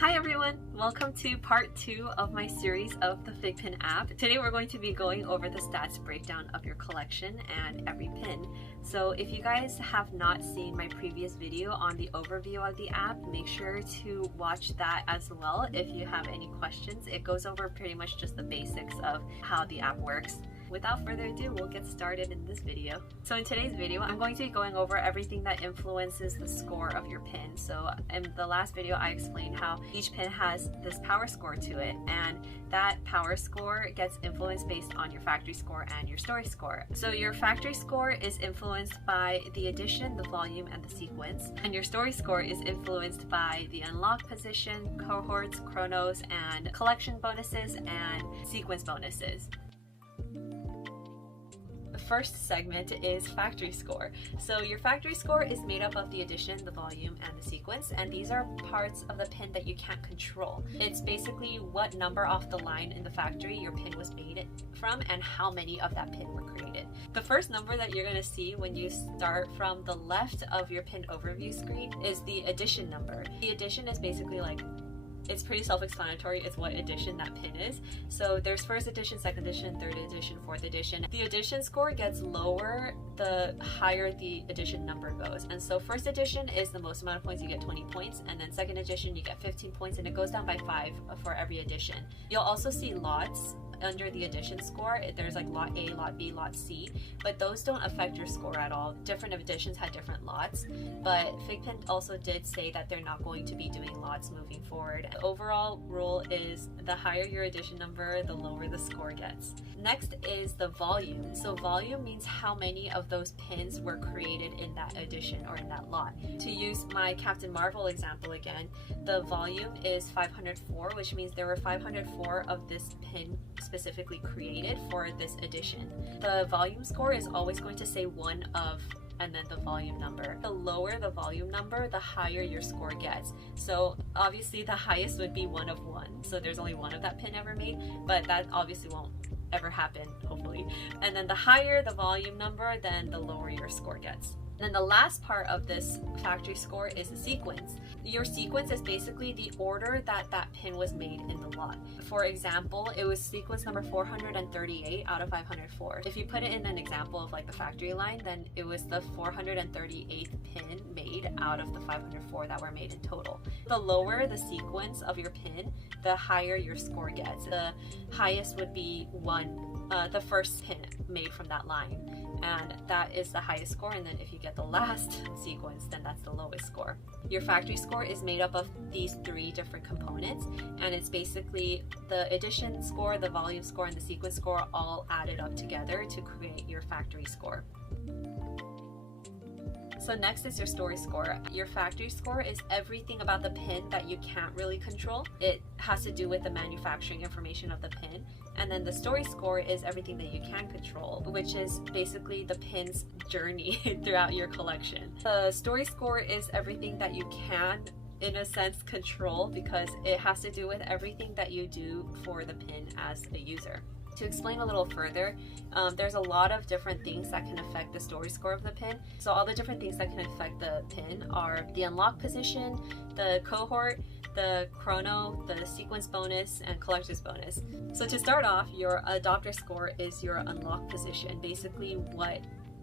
Hi everyone! Welcome to part 2 of my series of the FiGPiN app. Today we're going to be going over the stats breakdown of your collection and every pin. So if you guys have not seen my previous video on the overview of the app, make sure to watch that as well if you have any questions. It goes over pretty much just the basics of how the app works. Without further ado, we'll get started in this video. So in today's video, I'm going to be going over everything that influences the score of your pin. So in the last video, I explained how each pin has this power score to it, and that power score gets influenced based on your factory score and your story score. So your factory score is influenced by the addition, the volume, and the sequence, and your story score is influenced by the unlock position, cohorts, chronos, and collection bonuses and sequence bonuses. The first segment is factory score. So your factory score is made up of the addition, the volume, and the sequence, and these are parts of the pin that you can't control. It's basically what number off the line in the factory your pin was made from and how many of that pin were created. The first number that you're going to see when you start from the left of your pin overview screen is the addition number. The addition is basically like, it's pretty self-explanatory. It's what edition that pin is. So there's first edition, second edition, third edition, fourth edition. The edition score gets lower the higher the edition number goes. And so first edition is the most amount of points, you get 20 points. And then second edition, you get 15 points, and it goes down by 5 for every edition. You'll also see lots under the edition score. There's like lot A, lot B, lot C, but those don't affect your score at all. Different editions had different lots, but FiGPiN also did say that they're not going to be doing lots moving forward. The overall rule is the higher your edition number, the lower the score gets. Next is the volume. So volume means how many of those pins were created in that edition or in that lot. To use my Captain Marvel example again, the volume is 504, which means there were 504 of this pin specifically created for this edition. The volume score is always going to say one of and then the volume number. The lower the volume number, the higher your score gets. So obviously the highest would be 1 of 1. So there's only one of that pin ever made, but that obviously won't ever happen, hopefully. And then the higher the volume number, then the lower your score gets. Then the last part of this factory score is the sequence. Your sequence is basically the order that that pin was made in the lot. For example, it was sequence number 438 out of 504. If you put it in an example of like the factory line, then it was the 438th pin made out of the 504 that were made in total. The lower the sequence of your pin, the higher your score gets. The highest would be 1, the first pin made from that line, and that is the highest score. And then if you get the last sequence, then that's the lowest score. Your factory score is made up of these 3 different components, and it's basically the addition score, the volume score, and the sequence score all added up together to create your factory score. So next is your story score. Your factory score is everything about the pin that you can't really control. It has to do with the manufacturing information of the pin. And then the story score is everything that you can control, which is basically the pin's journey throughout your collection. The story score is everything that you can, in a sense, control, because it has to do with everything that you do for the pin as a user. To explain a little further, there's a lot of different things that can affect the story score of the pin. So all the different things that can affect the pin are the unlock position, the cohort, the chrono, the sequence bonus, and collector's bonus. So to start off, your adopter score is your unlock position, basically what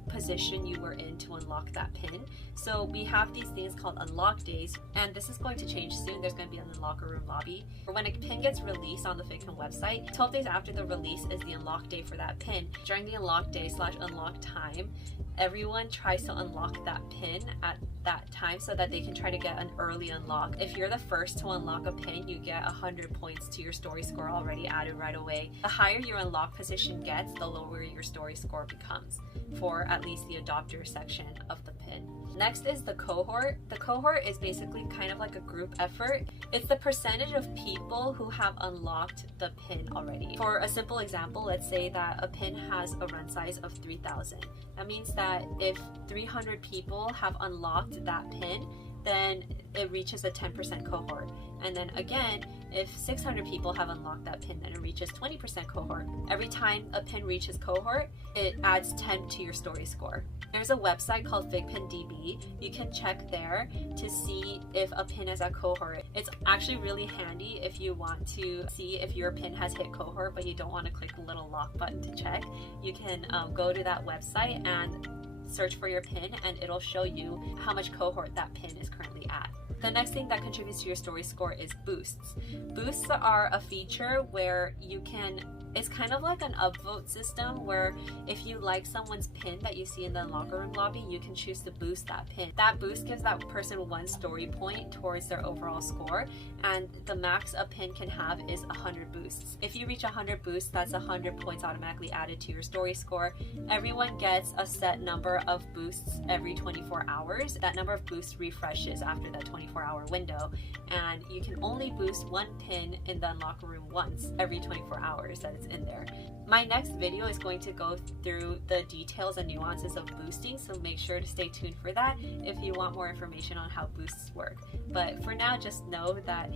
position you were in to unlock that pin. So we have these things called unlock days, and this is going to change soon. There's going to be an unlocker room lobby. When a pin gets released on the FiGPiN website, 12 days after the release is the unlock day for that pin. During the unlock day / unlock time, everyone tries to unlock that pin at that time so that they can try to get an early unlock. If you're the first to unlock a pin, you get 100 points to your story score already added right away. The higher your unlock position gets, the lower your story score becomes, for at least the adopter section of the pin. Next is the cohort. The cohort is basically kind of like a group effort. It's the percentage of people who have unlocked the pin already. For a simple example, let's say that a pin has a run size of 3,000. That means that if 300 people have unlocked that pin, then it reaches a 10% cohort. And then again, if 600 people have unlocked that pin, then it reaches 20% cohort. Every time a pin reaches cohort, it adds 10 to your story score. There's a website called FiGPiN DB. You can check there to see if a pin is at cohort. It's actually really handy if you want to see if your pin has hit cohort, but you don't want to click the little lock button to check. You can go to that website and search for your pin, and it'll show you how much cohort that pin is currently at. The next thing that contributes to your story score is boosts. Boosts are a feature where you can, it's kind of like an upvote system where if you like someone's pin that you see in the locker room lobby, you can choose to boost that pin. That boost gives that person 1 story point towards their overall score, and the max a pin can have is 100 boosts. If you reach 100 boosts, that's 100 points automatically added to your story score. Everyone gets a set number of boosts every 24 hours. That number of boosts refreshes after that 24-hour window, and you can only boost 1 pin in the locker room once every 24 hours that it's in there. My next video is going to go through the details and nuances of boosting, so make sure to stay tuned for that if you want more information on how boosts work. But for now, just know that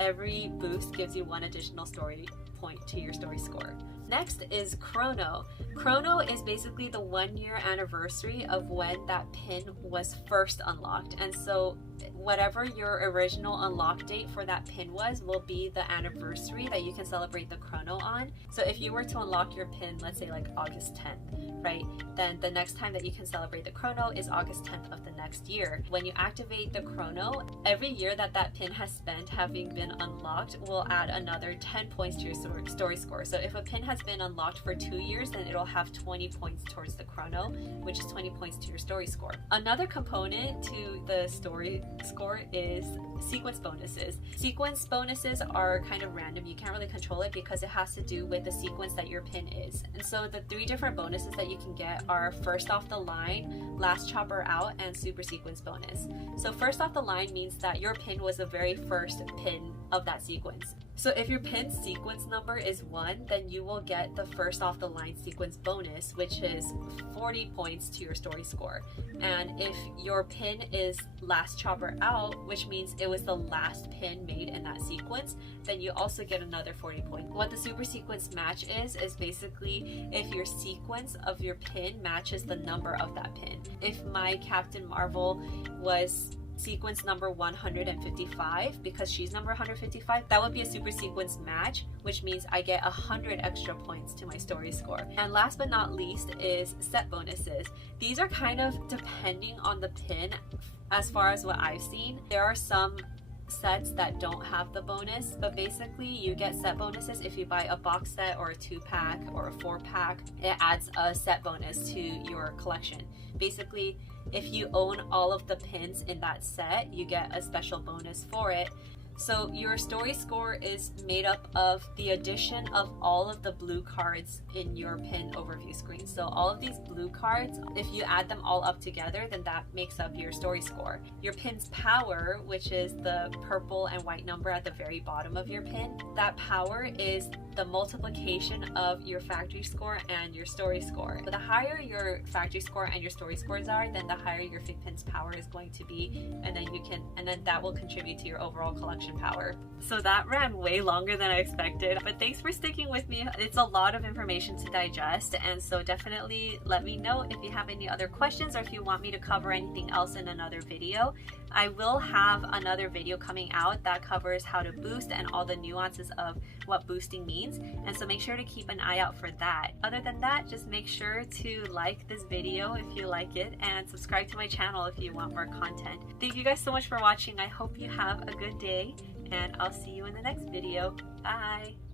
every boost gives you 1 additional story point to your story score. Next is Chrono. Chrono is basically the 1-year anniversary of when that pin was first unlocked, and so whatever your original unlock date for that pin was will be the anniversary that you can celebrate the chrono on. So if you were to unlock your pin, let's say like August 10th, right, then the next time that you can celebrate the chrono is August 10th of the next year. When you activate the chrono, every year that that pin has spent having been unlocked will add another 10 points to your story score. So if a pin has been unlocked for 2 years, then it'll have 20 points towards the chrono, which is 20 points to your story score. Another component to the story score is sequence bonuses. Sequence bonuses are kind of random. You can't really control it because it has to do with the sequence that your pin is. And so the 3 different bonuses that you can get are first off the line, last chopper out, and super sequence bonus. So first off the line means that your pin was the very first pin of that sequence. So if your pin sequence number is 1, then you will get the first off the line sequence bonus, which is 40 points to your story score. And if your pin is last chopper out, which means it was the last pin made in that sequence, then you also get another 40 points. What the super sequence match is basically if your sequence of your pin matches the number of that pin. If my Captain Marvel was sequence number 155, because she's number 155, that would be a super sequence match, which means I get 100 extra points to my story score. And last but not least is set bonuses. These are kind of depending on the pin. As far as what I've seen, there are some sets that don't have the bonus, but basically you get set bonuses if you buy a box set or a 2-pack or a 4-pack. It adds a set bonus to your collection. Basically, if you own all of the pins in that set, you get a special bonus for it. So your story score is made up of the addition of all of the blue cards in your pin overview screen. So all of these blue cards, if you add them all up together, then that makes up your story score. Your pin's power, which is the purple and white number at the very bottom of your pin, that power is the multiplication of your factory score and your story score. But the higher your factory score and your story scores are, then the higher your FiGPiN's power is going to be, and then that will contribute to your overall collection power. So that ran way longer than I expected, but thanks for sticking with me. It's a lot of information to digest, and so definitely let me know if you have any other questions or if you want me to cover anything else in another video. I will have another video coming out that covers how to boost and all the nuances of what boosting means, and so make sure to keep an eye out for that. Other than that, just make sure to like this video if you like it and subscribe to my channel if you want more content. Thank you guys so much for watching. I hope you have a good day, and I'll see you in the next video. Bye!